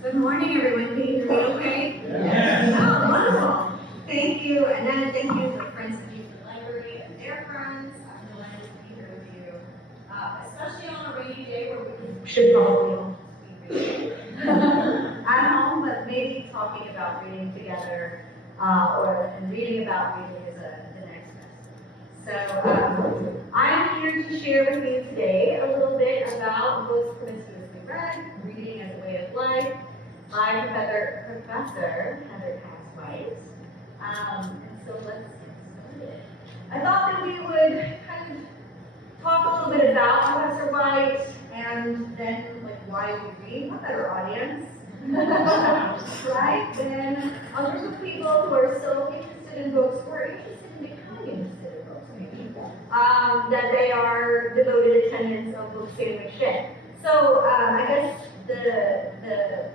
Good morning, everyone. Can you hear me okay? Yes. Oh, wonderful. Thank you. And then thank you to the friends of the Beaufort Library and their friends. I'm delighted to be here with you, especially on a rainy day where we should probably all be reading at home, but maybe talking about reading together and reading about reading is the next best. So I'm here to share with you today a little bit about books promiscuously read, reading as a way of life, by Professor Heather White. And so let's get started. I thought that we would kind of talk a little bit about Professor White and then why we read. What better audience? Right? Then others of people who are so interested in books or interested in becoming interested in books, maybe, that they are devoted attendants of Book Sandwich Day. So I guess the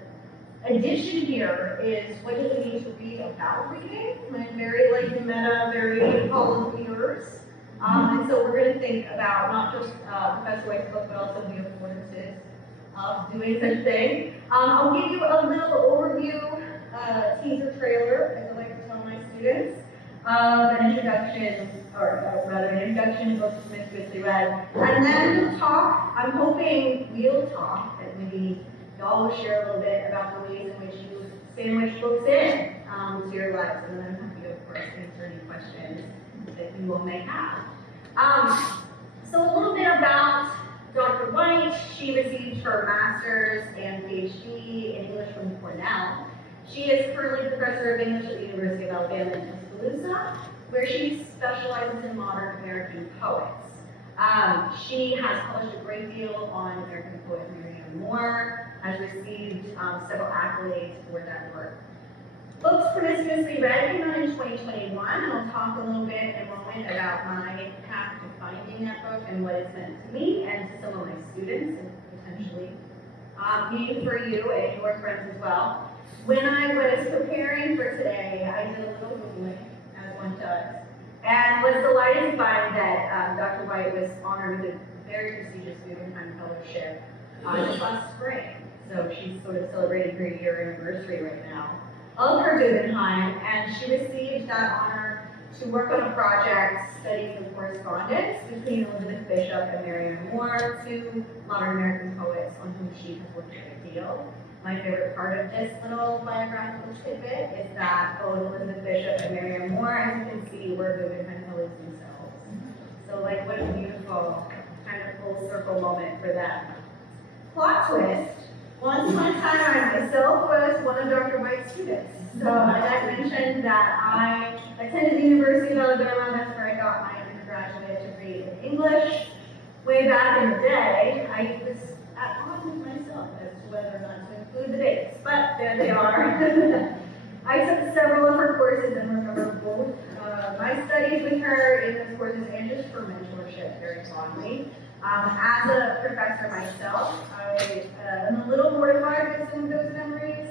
addition here is what does it mean to read about reading? I'm very meta, very all of readers. And so we're going to think about not just Professor White's book, but also the importances of doing such thing. I'll give you a little overview, teaser trailer, as I like to tell my students, an introduction, or rather an introduction to books promiscuously read, and then talk. I'm hoping we'll talk, and maybe y'all will share a little bit about the ways in which you sandwich books in to your lives, and then I'm happy to, of course, answer any questions that you all may have. So a little bit about Dr. White. She received her master's and PhD in English from Cornell. She is currently professor of English at the University of Alabama in Tuscaloosa, where she specializes in modern American poets. She has published a great deal on American poet Marianne Moore, has received several accolades for that work. Books Promiscuously Read came out in 2021, and I'll talk a little bit in a moment about my path to finding that book and what it's meant to me and to some of my students, and potentially maybe for you and your friends as well. When I was preparing for today, I did a little Googling, as one does, and was delighted to find that Dr. White was honored with a very prestigious Guggenheim Fellowship this last spring. So she's sort of celebrating her year anniversary right now of her Guggenheim, and she received that honor to work on a project studying the correspondence between Elizabeth Bishop and Marianne Moore, two modern American poets on whom she has worked a great deal. My favorite part of this little biographical tidbit is that both Elizabeth Bishop and Marianne Moore, as you can see, were Guggenheim Fellows themselves. So what a beautiful kind of full circle moment for them. Plot twist. Once upon a time, I myself was one of Dr. White's students. So I mentioned that I attended the University of Alabama. That's where I got my undergraduate degree in English. Way back in the day, I was at odds with myself as to whether or not to include the dates, but there they are. I took several of her courses and remember both my studies with her in those courses and just for mentorship very fondly. As a professor myself, I am a little mortified with some of those memories.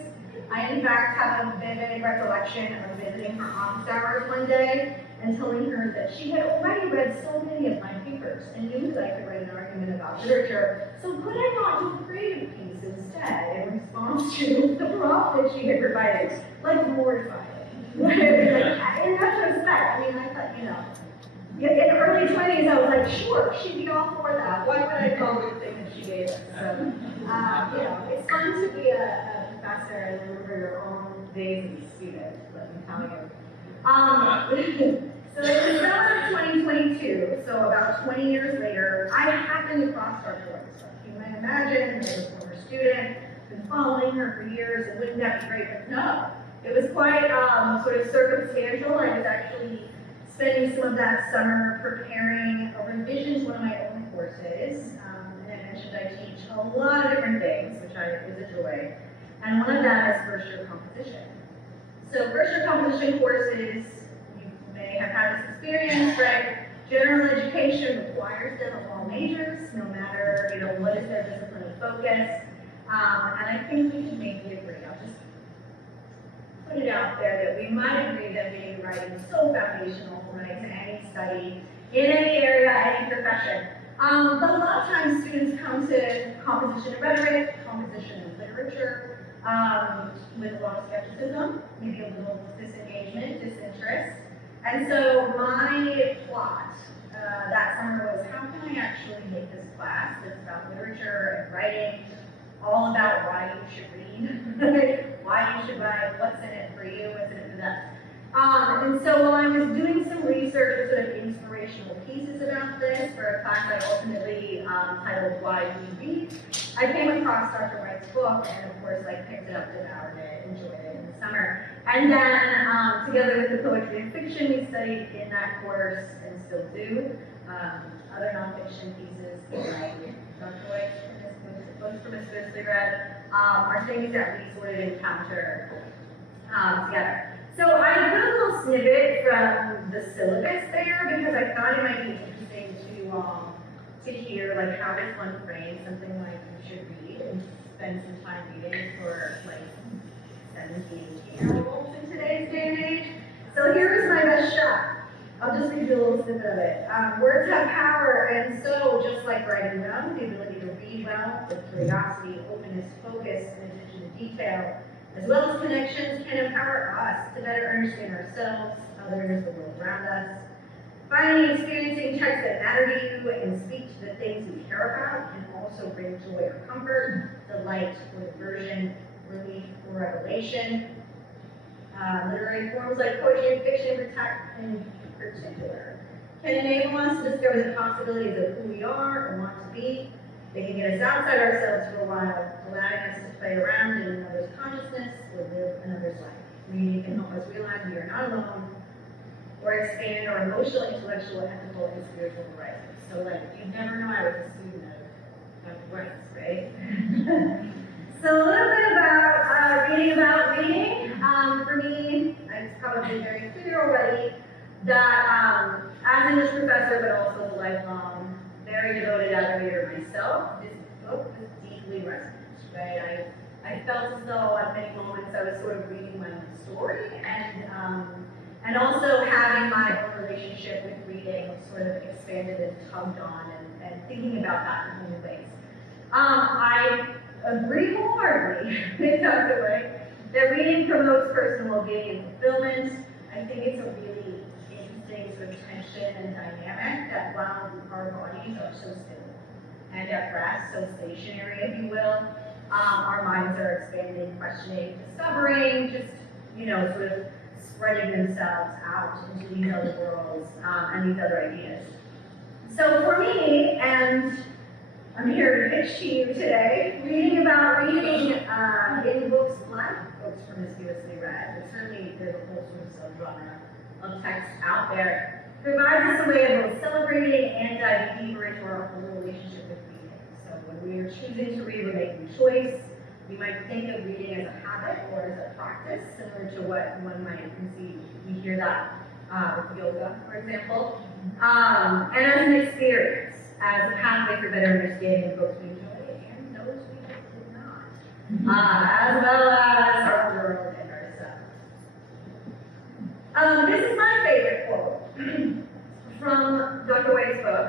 I, in fact, have a vivid recollection of visiting her office hours one day and telling her that she had already read so many of my papers and knew that I could write an argument about literature, so could I not do a creative piece instead in response to the prompt that she had provided? Mortified. In retrospect, I thought, in the early 20s, I was like, sure, she'd be all for that. Why would I follow the thing that she gave us? So, it's fun to be a professor and remember your own days as a student, let me tell you. So in December of 2022, so about 20 years later, I happened to cross Dr. White's stuff. You might imagine, as a former student, been following her for years, and wouldn't that be great? But no, it was quite sort of circumstantial. I was actually spending some of that summer preparing a revision to one of my own courses. And I mentioned I teach a lot of different things, which is a joy. And one of them is first-year composition. So first-year composition courses, you may have had this experience, right? General education requires them of all majors, no matter what is their discipline of focus. And I think we could maybe agree. I'll just put it out there that we might agree that reading and writing is so foundational, right, to any study, in any area, any profession. But a lot of times students come to composition and rhetoric, composition and literature, with a lot of skepticism, maybe a little disengagement, disinterest. And so my plot that summer was, how can I actually make this class that's about literature and writing, all about why you should read, why you should write, what's in it for you, what's in it for them. And so while I was doing some research, sort of inspirational pieces about this for a class I ultimately titled Why We Read, I came across Dr. White's book and of course like picked it up, devoured it, enjoyed it in the summer. And then together with the poetry and fiction we studied in that course and still do, other nonfiction pieces like Dr. White's books Promiscuously read are things that we sort of encounter together. So I put a little snippet from the syllabus there because I thought it might be interesting to hear like how does one frame something like you should read and spend some time reading for like 17, 18-year-olds in today's day and age. So here's my best shot. I'll just read you a little snippet of it. Words have power, and so just like writing well, the ability to read well, with curiosity, openness, focus, and attention to detail, as well as connections, can empower us to better understand ourselves, others, the world around us. Finally, experiencing texts that matter to you and speak to the things you care about can also bring joy or comfort, delight or diversion, relief or revelation. Literary forms like poetry and fiction in particular can enable us to discover the possibilities of who we are and want to be. They can get us outside ourselves for a while, allowing us to play around in another's consciousness or live another's life. Reading can help us realize we are not alone, or expand our emotional, intellectual, ethical, and spiritual horizons. So, like, you'd never know I was a student of White's, right? So, a little bit about reading. For me, it's probably very clear already that as an English professor, but also a lifelong, very devoted admirer myself, this book was deeply resonant, right? I felt as though at many moments I was sort of reading my own story, and also having my own relationship with reading sort of expanded and tugged on, and thinking about that in many ways. I agree wholeheartedly with Dr. White that reading promotes personal well-being and fulfillment. I think it's a really interesting sort of tension and dynamic that while our bodies are so still and at rest, so stationary, if you will, our minds are expanding, questioning, discovering, just, sort of spreading themselves out into these other worlds and these other ideas. So for me, and I'm here to pitch to you today, reading in books like books promiscuously read, but certainly there's a whole sort of subgenre of text out there, provides us a way of both celebrating and diving deeper into our whole relationship with reading. So when we are choosing to read, we're making a choice. We might think of reading as a habit or as a practice, similar to what one might conceive. We hear that with yoga, for example. And as an experience, as a pathway for better understanding the books we enjoy and those we just did not, as well as our world and ourselves. This is my favorite quote from Dr. White's book.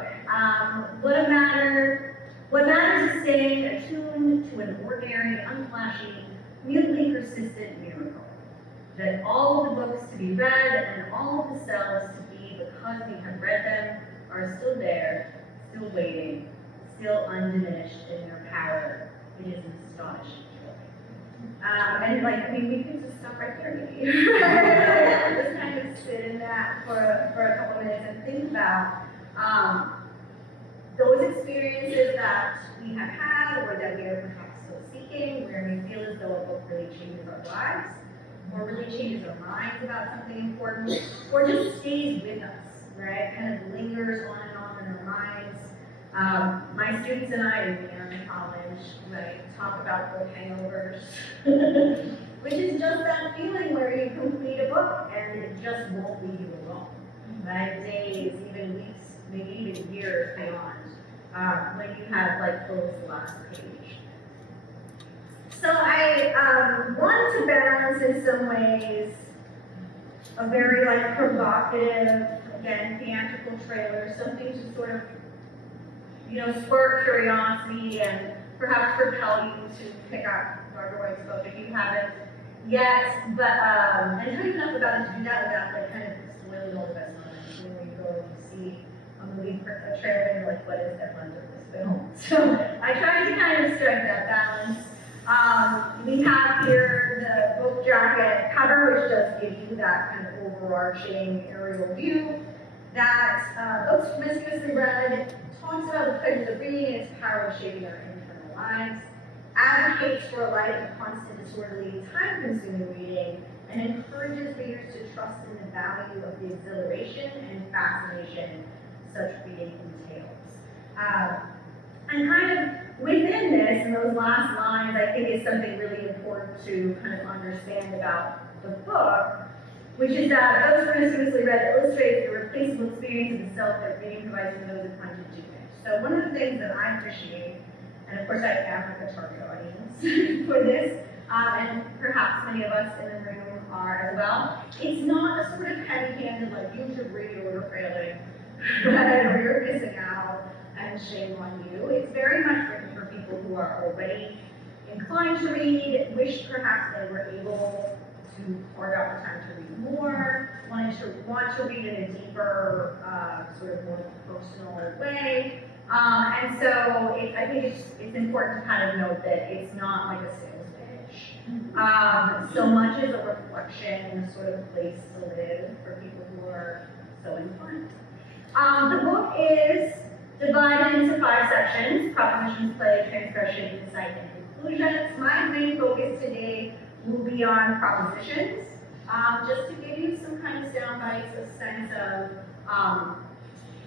What matters is staying attuned to an ordinary, unflashy, mutely persistent miracle. That all of the books to be read and all of the selves to be because we have read them are still there, still waiting, still undiminished in their power. It is an astonishing joy. We could just stop right there, maybe. Just kind of sit in that for a couple of minutes and think about those experiences that we have had or that we are perhaps still seeking, where we feel as though a book really changes our lives, or really changes our minds about something important, or just stays with us, right? Kind of lingers on and on in our minds. My students and I, when we are in college, right, talk about book hangovers, which is just that feeling where you complete a book and it just won't leave you alone, right? Days, even weeks, maybe even years beyond, when you have closed the last page. So I want to balance in some ways a very provocative, again, theatrical trailer, something to sort of, spark curiosity and perhaps propel you to pick up Dr. White's book if you haven't yet. But and tell you enough about it to do that without like kind of spoiling all the best moments. When you go and see a movie a trailer and you're like, what is that run of this film? So I tried to kind of strike that balance. We have here the book jacket cover, which does give you that kind of overarching aerial view. That Books Promiscuously Read talks about the pleasures of reading and its power of shaping our internal lives, advocates for a life of constant, disorderly, time-consuming reading, and encourages readers to trust in the value of the exhilaration and fascination such reading entails. And kind of within this, in those last lines, I think is something really important to kind of understand about the book, which is that Books Promiscuously Read illustrates the irreplaceable experience of the self that reading provides to those attempting to do it. So one of the things that I appreciate, and of course I am like a target audience for this, and perhaps many of us in the room are as well, it's not a sort of heavy-handed, like, you should read or you're failing, or you're missing out, and shame on you. It's very much written for people who are already inclined to read, wish perhaps they were able to carve out the time to read more, want to read in a deeper, sort of more personal way. And so I think it's important to kind of note that it's not like a sales pitch. So much as a reflection, a sort of place to live for people who are so inclined. The book is divided into 5 sections: propositions, play, transgression, insight, and conclusions. My main focus today will be on propositions, just to give you some kind of sound bites, a sense of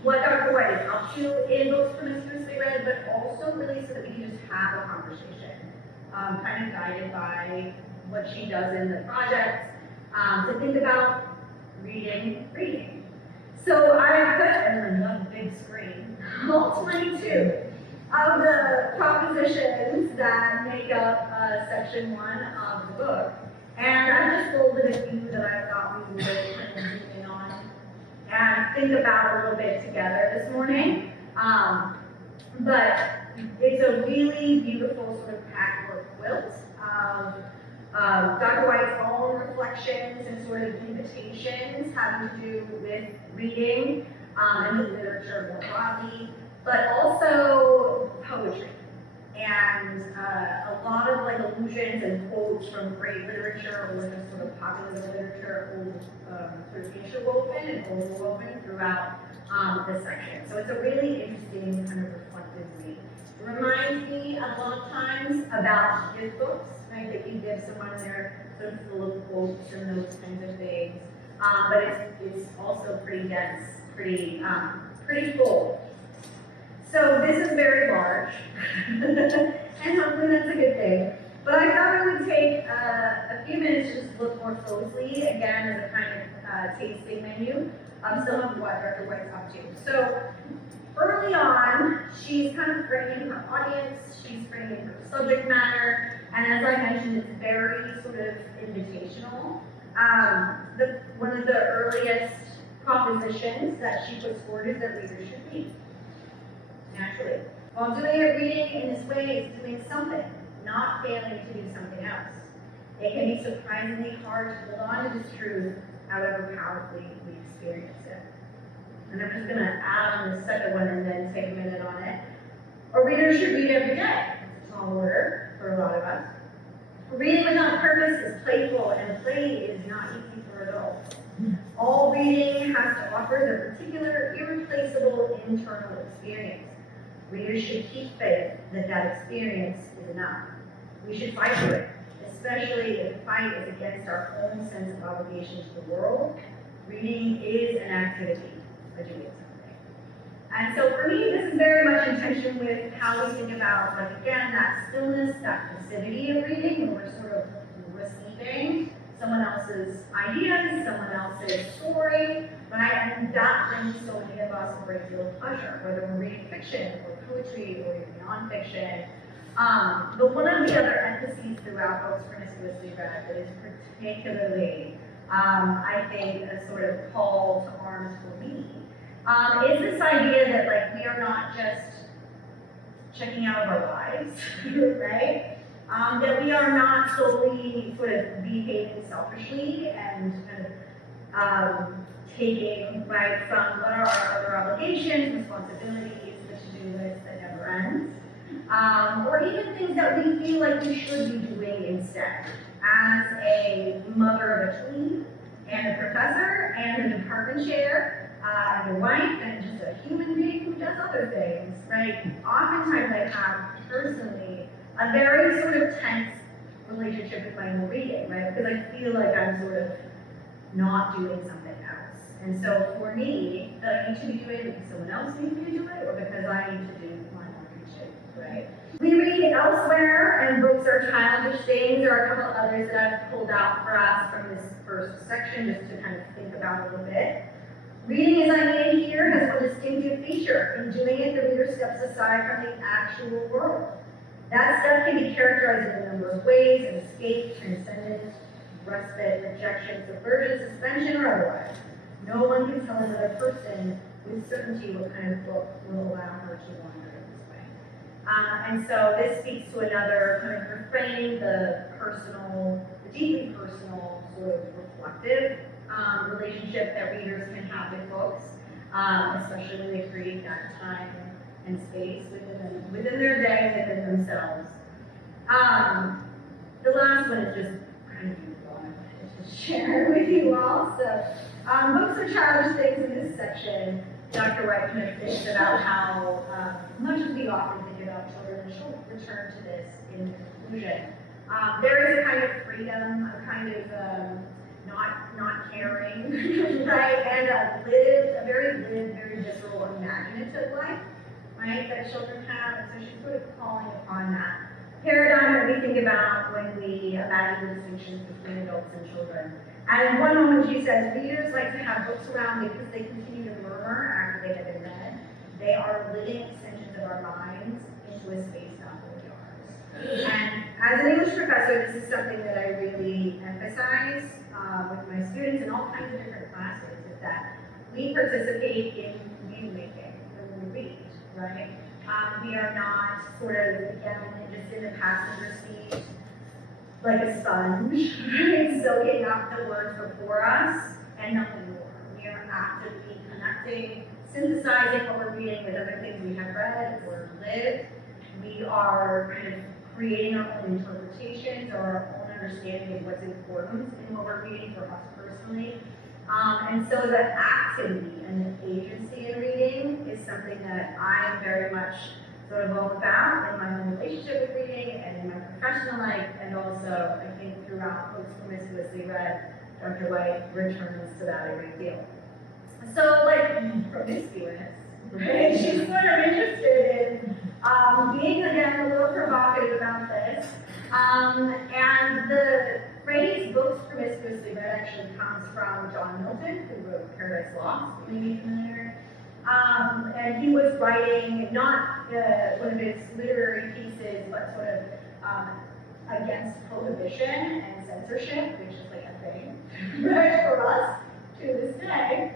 what Dr. White is up to in Books Promiscuously Read, but also really so that we can just have a conversation, kind of guided by what she does in the project, to think about reading. So I put, and another big screen, all 22 of the propositions that make up section 1 of the book. And I just folded a few that I thought we would kind of zoom in on and think about a little bit together this morning. But it's a really beautiful sort of patchwork quilt of Dr. White's own reflections and sort of invitations having to do with reading and with literature more broadly, but also poetry. And a lot of like allusions and quotes from great literature or just sort of popular literature sort of interwoven and overwoven throughout this section. So it's a really interesting kind of reflective read. It reminds me a lot of times about gift books, right? That you give someone they're sort of full of quotes and those kinds of things. But it's also pretty dense, pretty full. So this is very large, and hopefully that's a good thing. But I thought I would take a few minutes to just look more closely, again, as a kind of tasting menu of some of what Dr. White's up to. So early on, she's kind of framing her audience, she's framing her subject matter, and as I mentioned, it's very sort of invitational. One of the earliest propositions that she puts forward is that readers should read. Naturally. While doing a reading in this way is doing something, not failing to do something else. It can be surprisingly hard to hold on to this truth, however powerfully we experience it. And I'm just going to add on the second one and then take a minute on it. A reader should read every day. It's a tall order for a lot of us. Reading without purpose is playful, and play is not easy for adults. All reading has to offer the particular, irreplaceable internal experience. Readers should keep faith that that experience is enough. We should fight for it, especially if the fight is against our own sense of obligation to the world. Reading is an activity, a doing something. And so for me, this is very much in tension with how we think about, like, again, that stillness, that passivity of reading, when we're sort of receiving someone else's ideas, someone else's story, right? And that brings so many of us a great deal of pleasure, whether we're reading fiction or poetry or even nonfiction. But one of the other emphases throughout Books Promiscuously Read that is particularly, I think, a sort of call to arms for me, is this idea that, like, we are not just checking out of our lives, right? that we are not solely sort of behaving selfishly and kind of taking right from what are our other obligations, responsibilities, the to-do list that never ends, or even things that we feel like we should be doing instead. As a mother of a tween, and a professor, and a department chair, and a wife, and just a human being who does other things, right? Oftentimes I have personally a very sort of tense relationship with my own reading, right? Because I feel like I'm sort of not doing something else. And so for me, that I need to be doing it because someone else needs me to do it, or because I need to do my own reading, right? We read elsewhere, and books are childish things. There are a couple others that I've pulled out for us from this first section, just to kind of think about a little bit. Reading, as I made here, has one distinctive feature. In doing it, the reader steps aside from the actual world. That step can be characterized in a number of ways: an escape, transcendence, respite, rejection, subversion, suspension, or otherwise. No one can tell another person with certainty what kind of book will allow her to wander in this way. And so this speaks to another kind of reframe, the personal, the deeply personal, sort of reflective relationship that readers can have with books, especially when they create that time and space within their day, within themselves. The last one is just kind of beautiful. I wanted to share with you all. So, books are childish things in this section. Dr. White kind of thinks about how much as we often think about children, and she'll return to this in the conclusion. There is a kind of freedom, a kind of not caring, right, and a very lived, very visceral, imaginative life, right, that children have. And so she's sort of calling upon that paradigm that we think about when we imagine the distinctions between adults and children. And in one moment she says, readers like to have books around because they continue to murmur after they have been read. They are living extensions of our minds into a space not fully ours. And as an English professor, this is something that I really emphasize with my students in all kinds of different classes, is that we participate in view making when we read, right? We are not sort of, again, just in the passenger seat, like a sponge, right? Soaking up the words before us and nothing more. We are actively connecting, synthesizing what we're reading with other things we have read or lived. We are kind of creating our own interpretations or our own understanding of what's important in what we're reading for us personally. And so the activity and the agency in reading is something that I'm very much sort of all about in my own relationship with reading and in my professional life, and also I think throughout Promiscuously read, Dr. White returns to that a great deal. So like promiscuous, right? She's sort of interested in being again a little provocative about this. And the phrase books promiscuously read actually comes from John Milton, who wrote Paradise Lost, maybe familiar. And he was writing not one of his literary pieces, but sort of against prohibition and censorship, which is like a thing, right, for us to this day,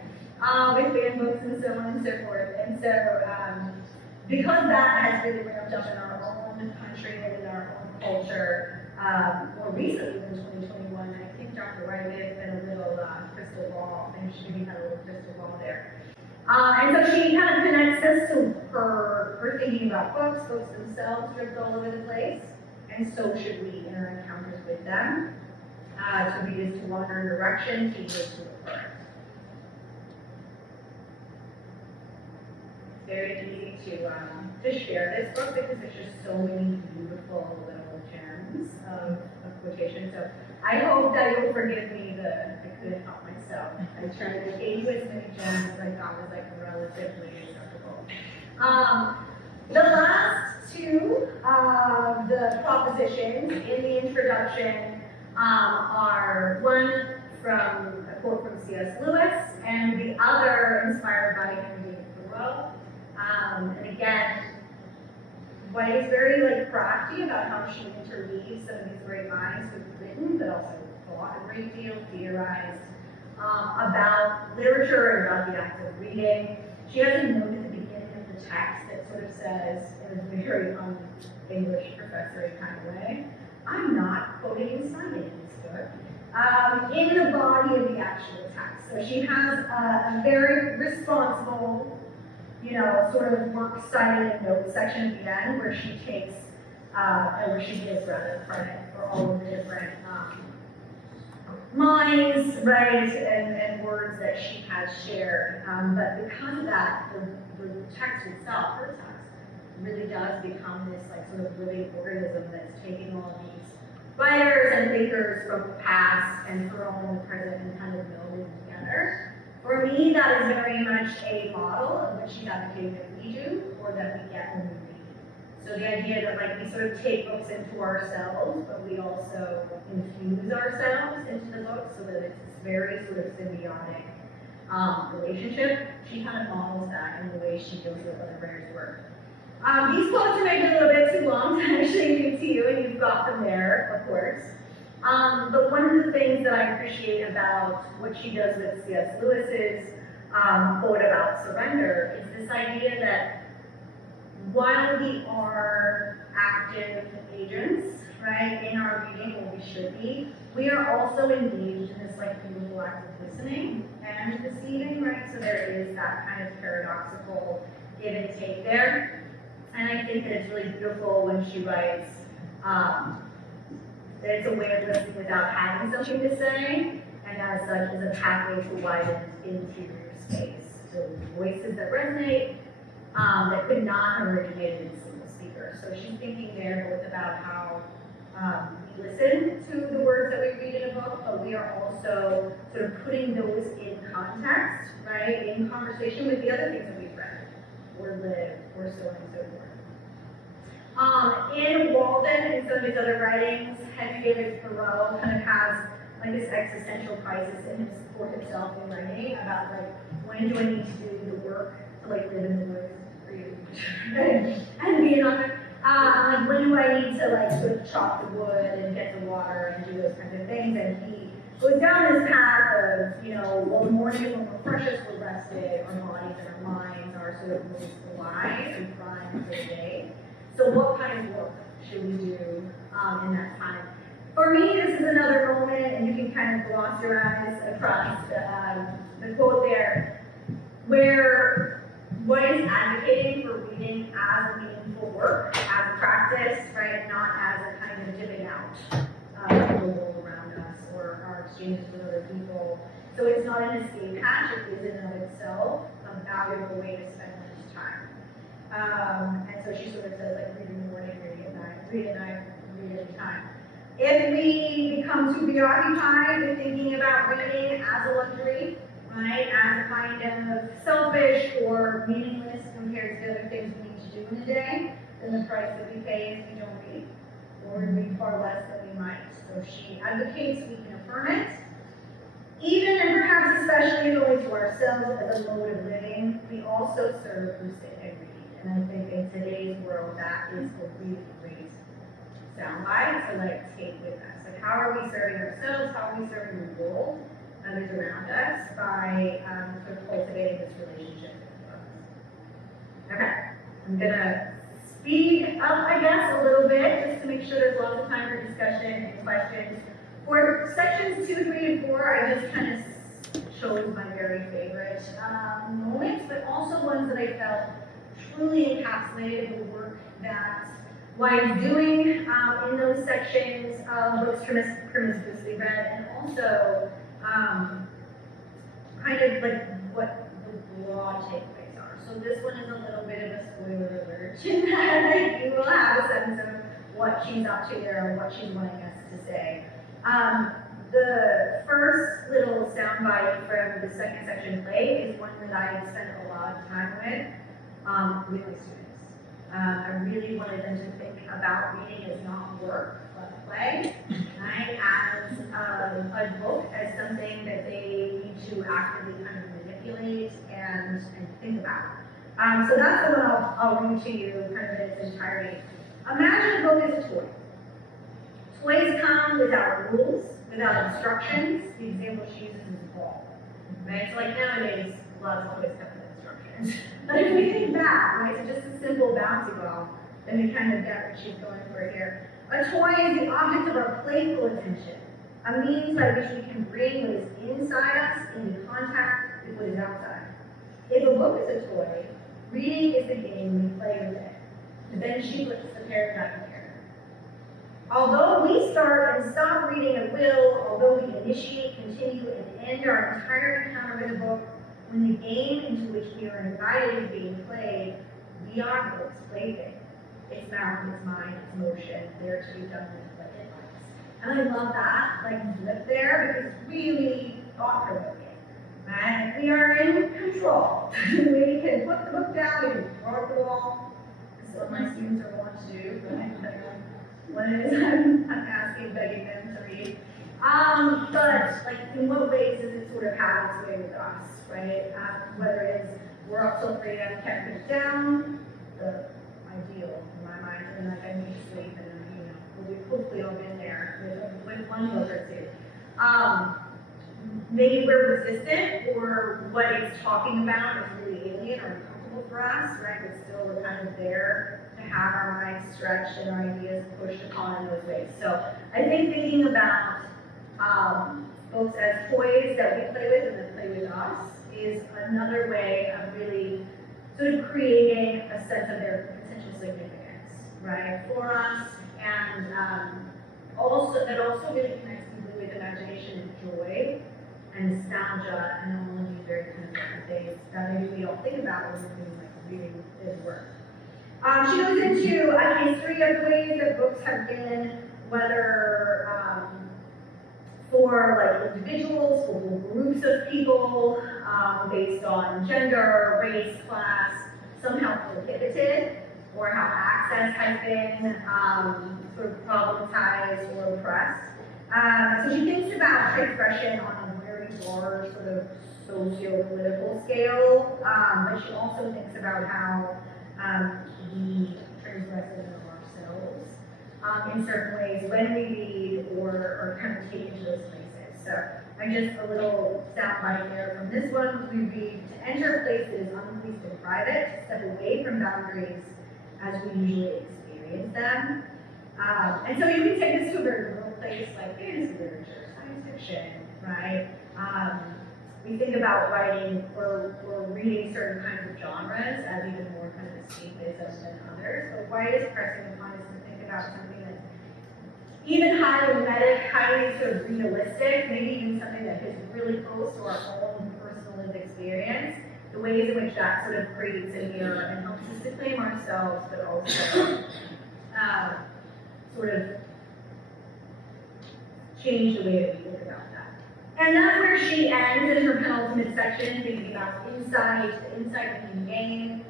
with banned books and so on and so forth. And so, because that has really ramped up in our own country and in our own culture, more recently than 2021, I think Dr. White may have been a little crystal ball, and she had a little crystal ball there. And so she kind of connects this to her thinking about books. Books themselves drift all over the place, and so should we in our encounters with them. To read is to wander in direction, to read is to refer. It's very easy to share this book because there's just so many beautiful little gems of quotation. So I hope that you'll forgive me that I couldn't help myself. I tried to give you as many gems as I thought was like relatively acceptable. The last two, the propositions in the introduction are one from a quote from C.S. Lewis and the other inspired by Henry David Thoreau. And again, White is very like crafty about how she interweaves some of these great lines with written, but also thought a great deal, theorized about literature and about the act of reading. She has a note at the beginning of the text that sort of says, in a very English professor kind of way, I'm not quoting and citing this book, in the body of the actual text. So she has a very responsible, sort of works cited and notes section at the end where she takes, where she gives rather credit for all of the different minds, right, and words that she has shared. But because of that, the text itself, her text, really does become this like sort of living organism that's taking all of these writers and thinkers from the past and thrown the present and kind of melding together. For me, that is very much a model of what she's advocating that we do or that we get when we read. So the idea that like we sort of take books into ourselves, but we also infuse ourselves into the book so that it's this very sort of symbiotic relationship. She kind of models that in the way she deals with other writers' work. These quotes are maybe a little bit too long to actually read to you, and you've got them there, of course. But one of the things that I appreciate about what she does with C.S. Lewis's quote about surrender is this idea that while we are active agents, right, in our reading, or we should be, we are also engaged in this like beautiful act of listening and receiving, right? So there is that kind of paradoxical give and take there. And I think that it's really beautiful when she writes that it's a way of listening without having something to say, and as such is a pathway to widen interior space. So voices that resonate, that could not have originated in a single speaker. So she's thinking there both about how we listen to the words that we read in a book, but we are also sort of putting those in context, right, in conversation with the other things that we've read, or lived, or so on and so forth. In Walden and some of his other writings, Henry David Thoreau kind of has like this existential crisis for himself in writing about like, when do I need to do the work to like live in the woods for you and be an author? Like when do I need to like sort of chop the wood and get the water and do those kinds of things? And he goes down this path of, well, the morning when we're freshest, we're rested, our bodies and our minds are sort of moved alive and primed for the day. So what kind of work should we do in that time? For me, this is another moment, and you can kind of gloss your eyes across the quote there, where what is advocating for reading as a meaningful work, as a practice, right, not as a kind of dipping out of the world around us or our exchanges with other people. So it's not an escape hatch, it is in and of itself a valuable way to spend one's time. And so she sort of says, like, read in the morning, read at night, read at night, read every time. If we become too preoccupied with thinking about reading as a luxury, right, as a kind of selfish or meaningless compared to the other things we need to do in a day, then the price that we pay is we don't read, or read far less than we might. So she advocates we can affirm it, even and perhaps especially going to ourselves as a mode of living. We also serve through sit and read. And I think in today's world, that is a really great soundbite to like take with us. Like, how are we serving ourselves? How are we serving the world, others around us, by sort of cultivating this relationship with books? Okay, I'm gonna speed up, I guess, a little bit just to make sure there's lots of time for discussion and questions. For sections 2, 3, and 4, I just kind of chose my very favorite moments, but also ones that I felt truly encapsulated the work that Wine's doing in those sections of books promiscuously read, and also kind of like what the broad takeaways are. So this one is a little bit of a spoiler alert in that you will have a sense of what she's up to there and what she's wanting us to say. The first little soundbite from the second section play is one that I spent a lot of time with my students. I really wanted them to think about reading as not work, but play, right? As a book, as something that they need to actively kind of manipulate and think about. So that's the one I'll read to you kind of in its entirety. Imagine a book as a toy. Toys come without rules, without instructions. The example she uses is a ball, right? So like nowadays, a lot of toys come with instructions. But if we think back, right, so just a simple bouncy ball, then we kind of get what she's going for here. A toy is the object of our playful attention, a means by which we can bring what is inside us into contact with what is outside. If a book is a toy, reading is the game we play with it. Then she puts the paradigm here. Although we start and stop reading at will, although we initiate, continue, and end our entire encounter with a book, when the game into which we are invited is being played, we are the book's plaything. Its mouth, its mind, its motion, there to be done with what it likes. And I love that, like, flip there, because it's really thought-provoking. Right? We are in control. We can put the book down, we can throw it at the wall. This is what my students are wont to do, right? When it is I'm asking, begging them to read. But like, in what ways does it sort of have its way with us, right? Whether it's we're up till 3 a.m., can't put it down, the ideal in my mind, and like I need to sleep, and then we've hopefully all been there with one book or two. Maybe we're resistant, or what it's talking about is really alien or uncomfortable for us, right? But still, we're kind of there to have our minds stretched and our ideas pushed upon in those ways. So I think thinking about books as toys that we play with and that play with us is another way of really sort of creating a sense of their potential significance, right, for us, and also that also really connects deeply with imagination and joy and nostalgia and all of these very kind of different things that maybe we don't think about when we're doing like reading this work. She goes into a history of the ways that books have been, whether for like individuals, for groups of people, based on gender, race, class, somehow prohibited, or how access has been sort of problematized or oppressed. So she thinks about expression on a very large sort of socio-political scale, but she also thinks about how we transgress it in ourselves in certain ways when we read or kind of take into those places. So I'm just a little soundbite there from this one. We read to enter places unpoliced and private, step away from boundaries as we usually experience them. And so you can take this to a very real place like fantasy literature, science fiction, right? We think about writing or reading certain kinds of genres as even more kind of escapism than others. But why is pressing upon us to think about something that's even highly mimetic, highly sort of realistic, maybe even something that is really close to our own personal lived experience, the ways in which that sort of creates a mirror and helps us to claim ourselves, but also sort of change the way that we think about that. And that's where she ends in her penultimate section, thinking about insight, the insight of being gained.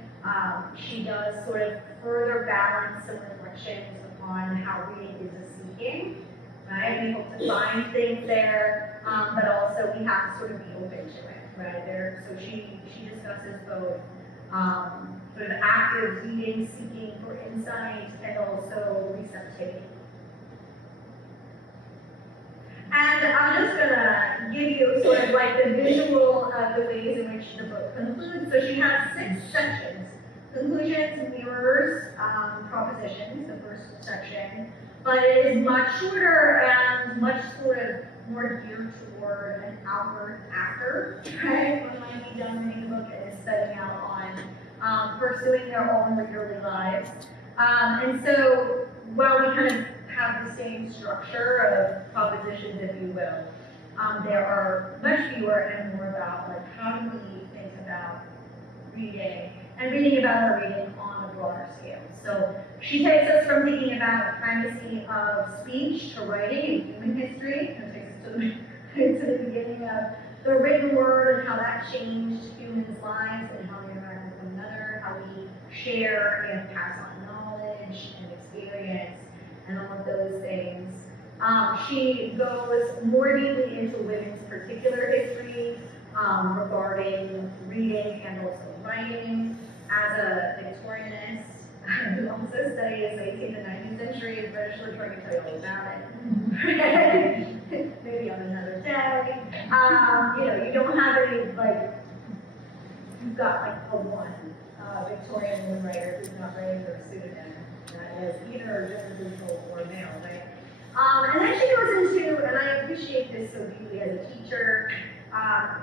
She does sort of further balance some reflections upon how reading is a seeking, right? We hope to find things there, but also we have to sort of be open to it, right? So she discusses both sort of active reading, seeking for insight, and also receptivity. And I'm just gonna give you sort of like the visual of the ways in which the book concludes. So she has 6 sections. Conclusions, mirrors, propositions, the first section, but it is much shorter and much sort of more geared toward an outward actor, right? When might be done reading the book and is setting out on pursuing their own literary lives. And so while we kind of have the same structure of propositions, if you will, there are much fewer and more about like how do we think about reading and reading about our reading on a broader scale. So she takes us from thinking about the primacy of speech to writing in human history, and takes us to the beginning of the written word and how that changed humans' lives and how we interact with one another, how we share and pass on knowledge and experience and all of those things. She goes more deeply into women's particular history regarding reading and also writing. As a Victorianist who also studies 18th and 19th century British literature, I can tell you all about it. Maybe on another day. You don't have any, like, you've got like a one Victorian woman writer who's not writing for a pseudonym. that is either gender neutral or male, right? And then she goes into, and I appreciate this so deeply as a teacher,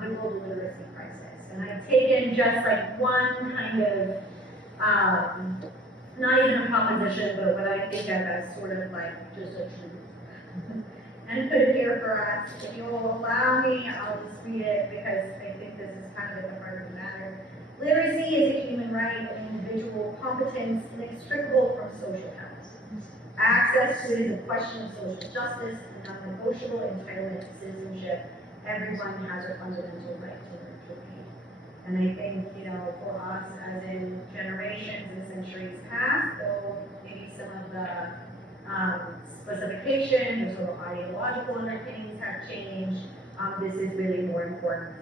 the global literacy crisis. And I've taken just like one kind of, not even a proposition, but what I think of as sort of like just a truth. And put it here for us. If you'll allow me, I'll just read it because I think this is kind of at the heart of the matter. Literacy is a human right and individual competence inextricable from social health. Access to it is a question of social justice and non-negotiable entitlement to citizenship. Everyone has a fundamental right to learn to read. And I think, for us, as in generations and centuries past, though maybe some of the specifications or sort of ideological underpinnings have changed, this is really more important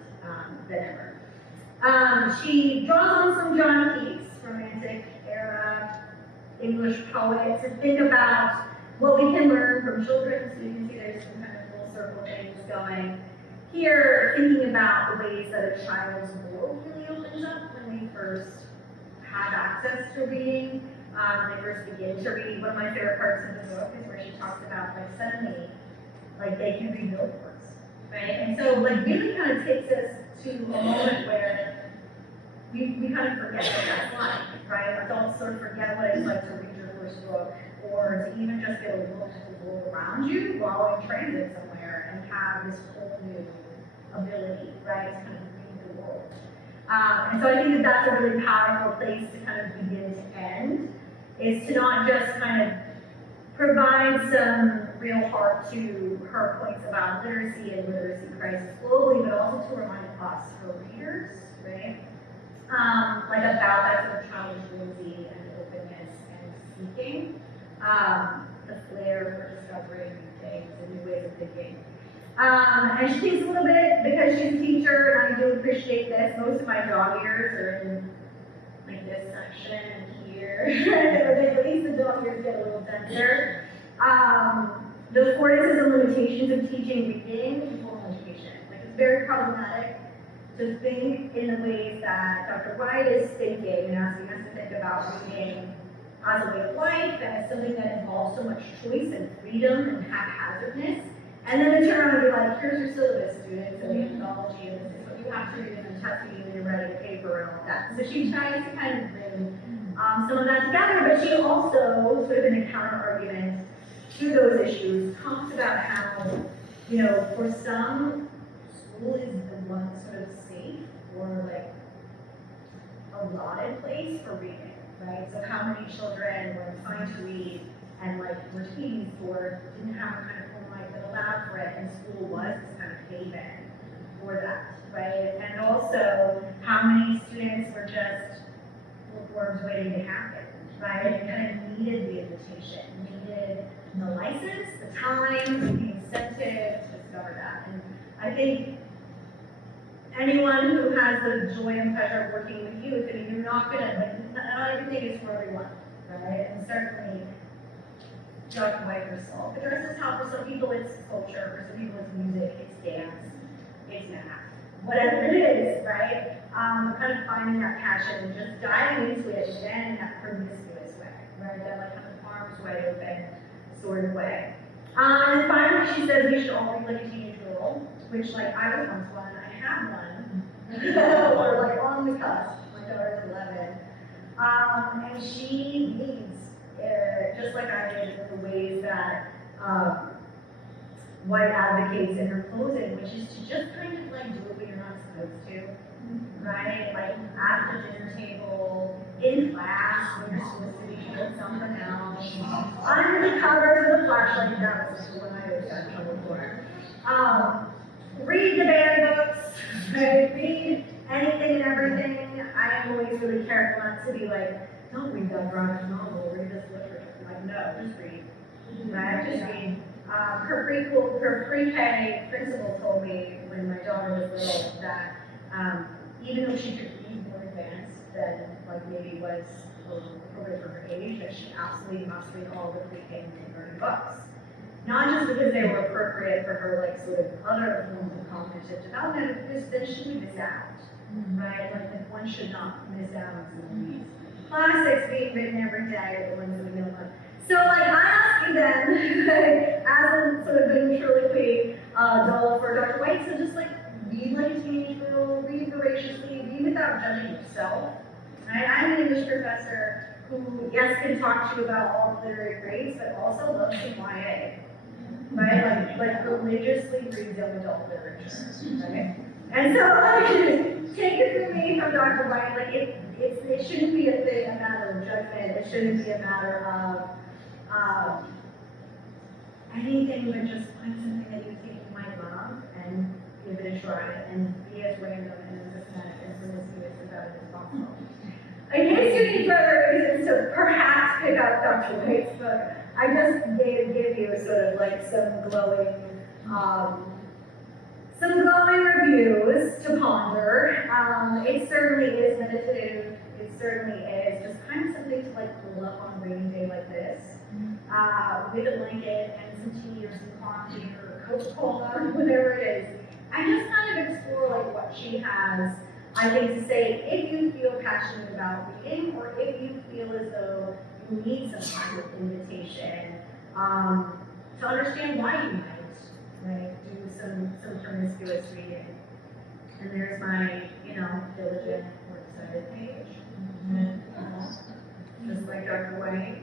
than ever. She draws on some John Keats, Romantic era English poet, to think about what we can learn from children. So you can see there's some kind of full circle things going here, thinking about the ways that a child's world really opens up when they first have access to reading. When they first begin to read. One of my favorite parts of the book is where she talks about, like, suddenly, like, they can read billboards, right? And so, like, really kind of takes us to a moment where we kind of forget what that's like, right? Adults sort of forget what it's like to read your first book, or to even just get a look at the world around you while in transit somewhere and have this whole new ability, right, to kind of read the world. And so I think that that's a really powerful place to kind of begin to end, is to not just kind of provide some real heart to her points about literacy and literacy crisis globally, but also to remind us, her readers, right, like about that sort of childish whimsy and openness and seeking, the flair for discovering new things and new ways of thinking. And she takes a little bit, because she's a teacher, and I do appreciate this, most of my dog ears are in like this section here. At least the dog ears get a little denser. The affordances and limitations of teaching reading in formal education. Like, it's very problematic to think in the ways that Dr. White is thinking, and asking us to think about reading as a way of life, and as something that involves so much choice and freedom and haphazardness. And then they turn around and be like, here's your syllabus, students, and the methodology, and this is what you have to read, and test you when you're writing a paper and all of that. So she tries to kind of bring some of that together, but she also, sort of in a counter argument to those issues, talks about how, for some, school is the one sort of safe or like allotted place for reading, right? So how many children were inclined to read and like were teased or didn't have a kind of home life that allowed for it, and school was this kind of haven for that, right? And also how many students were just bookworms waiting to happen, right? And kind of needed the invitation, needed the license, the time, the incentive to discover that. And I think anyone who has the joy and pleasure of working with youth, I mean, you're not gonna, like, not everything is for everyone, right? And certainly, Dr. White herself addresses how for some people it's culture, for some people it's music, it's dance, it's math, whatever it is, right? Kind of finding that passion and just diving into it again in that promiscuous way, right? That like kind of arms wide open sort of way. And finally, she says we should all read like a teenage girl, which like I was once one, I have one, or like on the cusp. My daughter's 11, and she leads. Just like I did in the ways that White advocates in her closing, which is to just kind of like do what you're not supposed to, right? Like at the dinner table, in class, when you're supposed to be doing something else, under the covers of the flashlight, that was when I was got in trouble for. Read the banned books, right? Read anything and everything. I am always really careful not to be like, don't read that graphic novel, read this literature. Like, no, just read. Right? Just read. Her pre-K principal told me when my daughter was little that even though she could read more advanced than like maybe was appropriate for her age, that she absolutely must read all the pre-K and kindergarten books. Not just because they were appropriate for her like sort of other forms of cognitive development, but because then she would miss out. Right? Like one should not miss out on some of these classics being written every day, the ones that we know of. So like I'm asking them, as a sort of good ventriloquy doll for Dr. White, so just like read like a teenage girl, read voraciously, read without judging yourself. Right? I'm an English professor who, yes, can talk to you about all literary grades, but also loves some YA. Right? Like religiously reads young adult literature. Right? And so like take it from me from Dr. White, like it shouldn't be a matter of judgment, it shouldn't be a matter of anything, but just find something that you think you might love and give it a try and be as random and as systematic and promiscuous about it as possible. In case you need further reasons to perhaps pick up Dr. White's book, I just give you sort of like some glowing reviews to ponder. It certainly is meditative. It certainly is just kind of something to like pull up on a rainy day like this, with a blanket and some tea or some coffee or Coca-Cola, whatever it is, and just kind of explore like what she has, I think, to say if you feel passionate about reading or if you feel as though you need some kind of invitation to understand why you might do some promiscuous reading. And there's my, diligent works cited page. Just like Dr. White.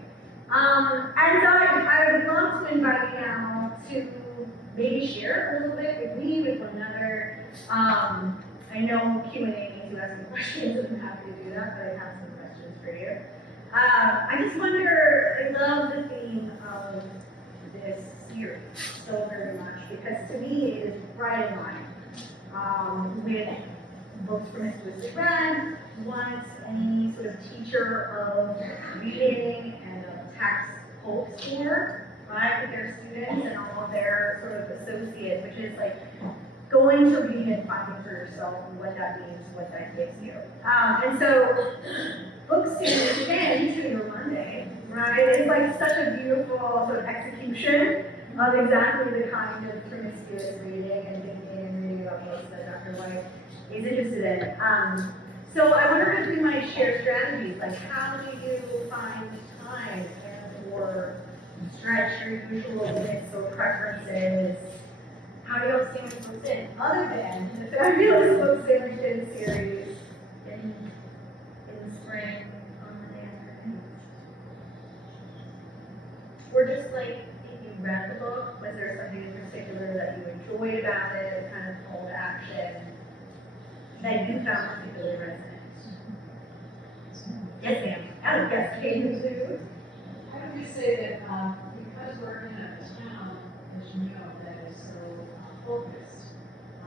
And so I would love to invite you now to maybe share a little bit with me, with one another. I know Q&A means you ask me questions, and I'm happy to do that, but I have some questions for you. I just wonder, I love the theme of this series so very much, because to me it is right in line with books Promiscuously read, what any sort of teacher of reading and of text hopes for, right, with their students and all of their sort of associates, which is like going to read and finding for yourself what that means, what that gives you. And so, book series, again, to your Monday, right? It's like such a beautiful sort of execution of exactly the kind of promiscuous reading and thinking and reading about books that Dr. White is interested in. So I wonder if we might share strategies, like how do you find time and or stretch your usual limits or preferences? How do you all sandwich books in, other than the fabulous book sandwich in series in the spring on the afternoon? Or just like, if you read the book, was there something in particular that you enjoyed about it, a kind of call to action that you found particularly resonant? Yes, ma'am. Oh, yes, Kate, too. I would just say that because we're in a town, as you know, that is so focused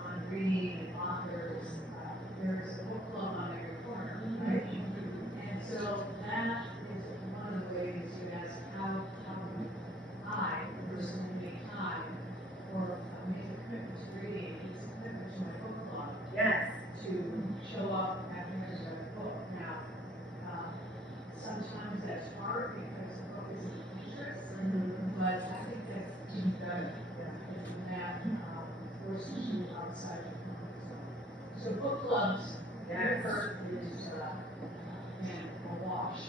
on reading authors, there's a book club on every corner, right? And so that is one of the ways you ask how I, the person who make time or make a commitment to reading, is a commitment to my book club. Yes. To show up after I read a book. Now, sometimes that's hard because the book isn't interest, but I think that's even better. And that forces you outside your comfort zone. So book clubs, their first is a wash.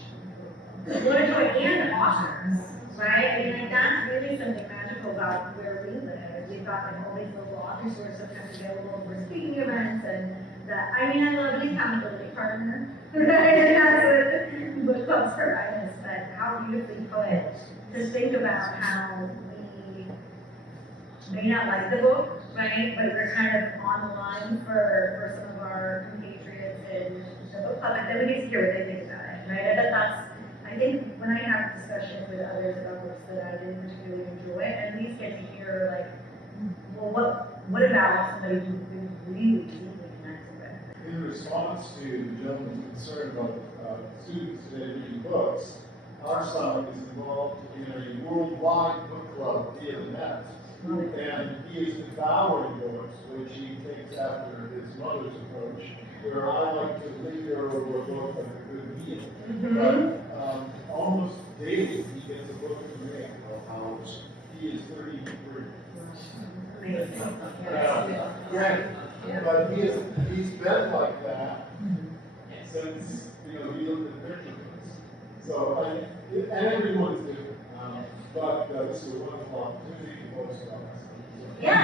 What a joy, and authors, right? I mean, like, that's really something magical about where we live. We've got like all these local authors who are sometimes available for speaking events, and that, I mean, I love the accountability partner, right? And that's what book clubs provide us, but how beautifully put to think about how we may not like the book, right? But we're kind of on the line for some of our compatriots in the book club, and then we get to hear what they think about it, right? And that's, I think when I have discussions with others about books that I didn't particularly enjoy, I at least get to hear like, well, what about somebody who really deeply connected with? In response to the gentleman's concern about students today reading books, our son is involved in a worldwide book club via the net, and he is devouring books, which he takes after his mother's approach, where I like to linger over a book like a good meal. But almost daily he gets a book in the mail. He is 33. But he's been like that since he looked at picture books. So, and everyone is different. But this is a wonderful opportunity to focus on this. Yeah,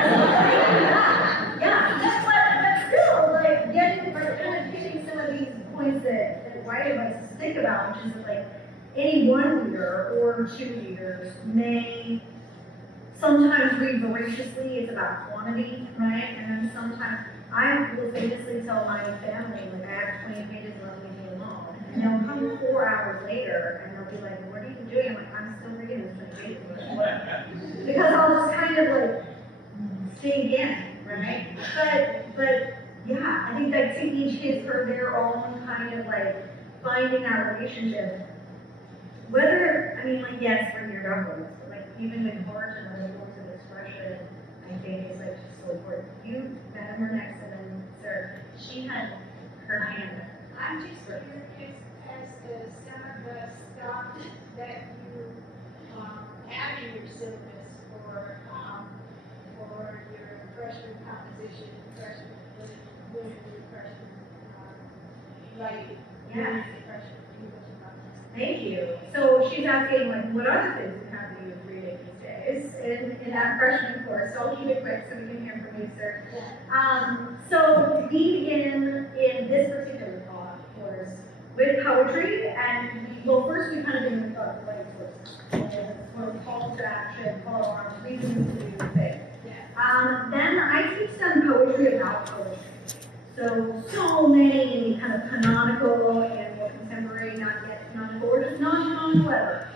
but still, like, getting, like, kind of hitting some of these points that White likes to think about, which is that, like, any one reader or two readers may sometimes read voraciously, it's about quantity, right? And then sometimes, I will famously tell my family, like, I have 20 pages and let me do them all. And they'll come 4 hours later, and they'll be like, what are you doing? I'm like, I'm still reading this 20 pages. Like, what? Because I'll just kind of, like, stay in, right? But yeah, I think that to each kid for their own kind of like finding that relationship. Whether, I mean, like, yes, for your novels, but like even with art and other forms of expression, I think is like just so important. You, Madam, are next, and then Sarah. She had her hand. I'm just curious as to some of the stuff that you have in your syllabus for your freshman composition, freshman literature, freshman writing, Yeah. freshman English composition. Thank you. So she's asking, like, what other things we have to do with reading these days in that freshman course? So I'll keep it quick so we can hear from you, sir. So we begin in this particular course with poetry, and well, first we kind of do like sort of call to action, call to arms, reasons to do the thing. Then I teach them poetry about poetry. So many kind of canonical and more contemporary, not yet canonical, or just non-canonical ever.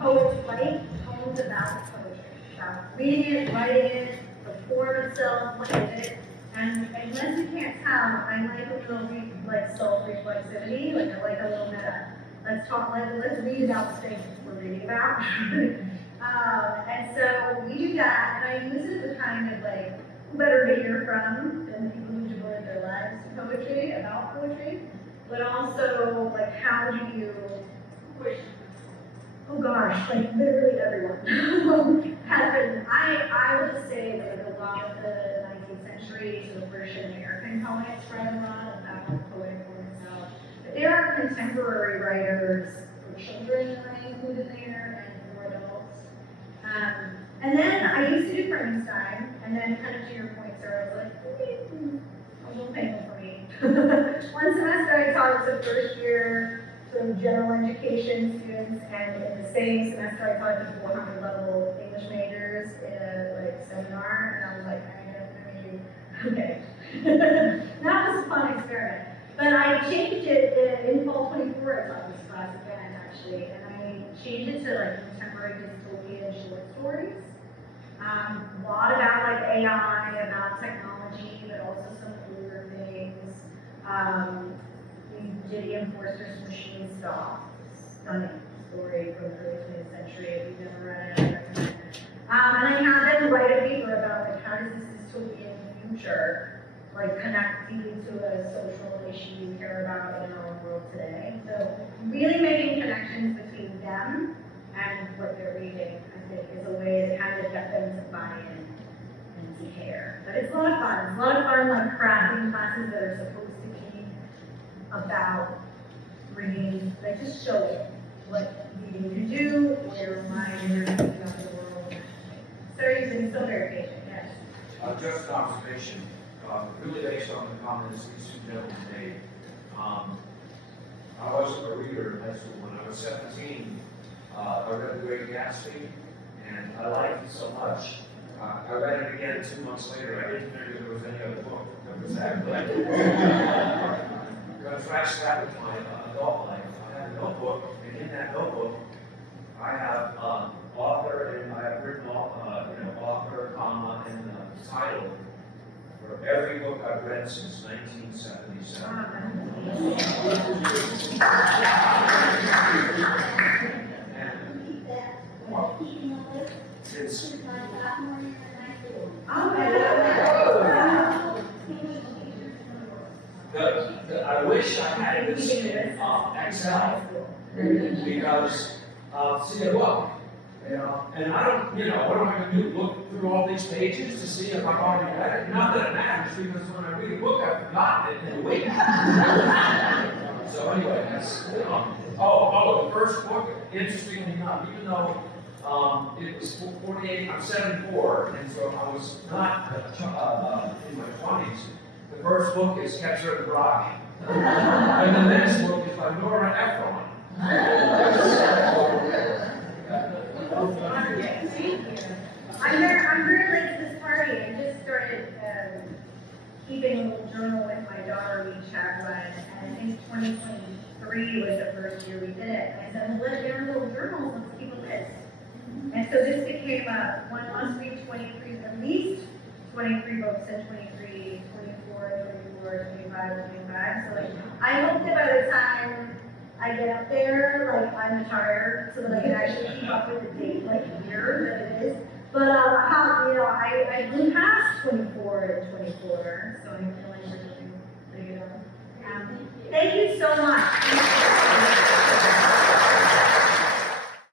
Poets write poems about poetry, about reading it, writing it, the form itself, what is it. And unless you can't tell, I like a little like self-reflexivity, like I like a little meta. Let's read about the things we're reading about. And so we do that, and I use it as a kind of like, who better to hear from than people who devoted their lives to poetry, about poetry, but also like how do you, oh gosh, like literally everyone has been, I would just say that like a lot of the 19th century sort of British and American poets write a lot about poetic form itself. But there are contemporary writers for children that I include in there and for adults. And then I used to do Frankenstein, and then kind of to your point, Sarah, I was like, a little painful for me. One semester I taught the first year sort of general education students, and in the same semester I taught the 400 level English majors in a like seminar, and I was like, okay. That was a fun experiment. But I changed it in fall 24, I taught this class again, actually, and I changed it to like contemporary dystopian short stories. A lot about like AI, about technology, but also some older things. We did Ian Forster's Machine Stop, stunning story from the early 20th century. If you've never read it, I recommend it. And I had them write a paper about like how does this dystopian future like connect deeply to a social issue you care about in our own world today. So really making connections between them and what they're reading, I think, is a way to kind of get them to buy in and to care. But it's a lot of fun. It's a lot of fun, like crafting classes that are supposed to be about reading, like just showing what reading can do, what your mind is about the world. Sir, you've been so very patient, yes. Just an observation, really based on the comments these two gentlemen made. I wasn't a reader in high school. When I was 17, I read The Great Gatsby, and I liked it so much. I read it again 2 months later. I didn't figure there was any other book that was that good. Contrast that with my adult life. I have a notebook, and in that notebook, I have author, and I have written author, comma, and the title for every book I've read since 1977. Since I wish I had this in Excel because see look, and I don't, what am I going to do? Look through all these pages to see if I've already read it? Not that it matters, because when I read a book, I've forgotten it in a week. So anyway, that's The first book, interestingly enough, even though it was 48, I'm 74, and so I was not in my 20s. The first book is Catcher in the Rye. And the next book is by Nora Ephron. I'm very late to this party. I just started keeping a little journal with my daughter we chat run, and I think 2023 was the first year we did it. And I said, well, let's get our little journals, let's keep a list. And so this became one must read 23, at least 23 books in 23, 24, 24, 25, 25. So like, I hope that by the time I get up there, like I'm retired, so that I can actually keep up with the date, like the year that it is. But I grew past 24 and 24, so I feel like we're doing pretty good. Thank you so much.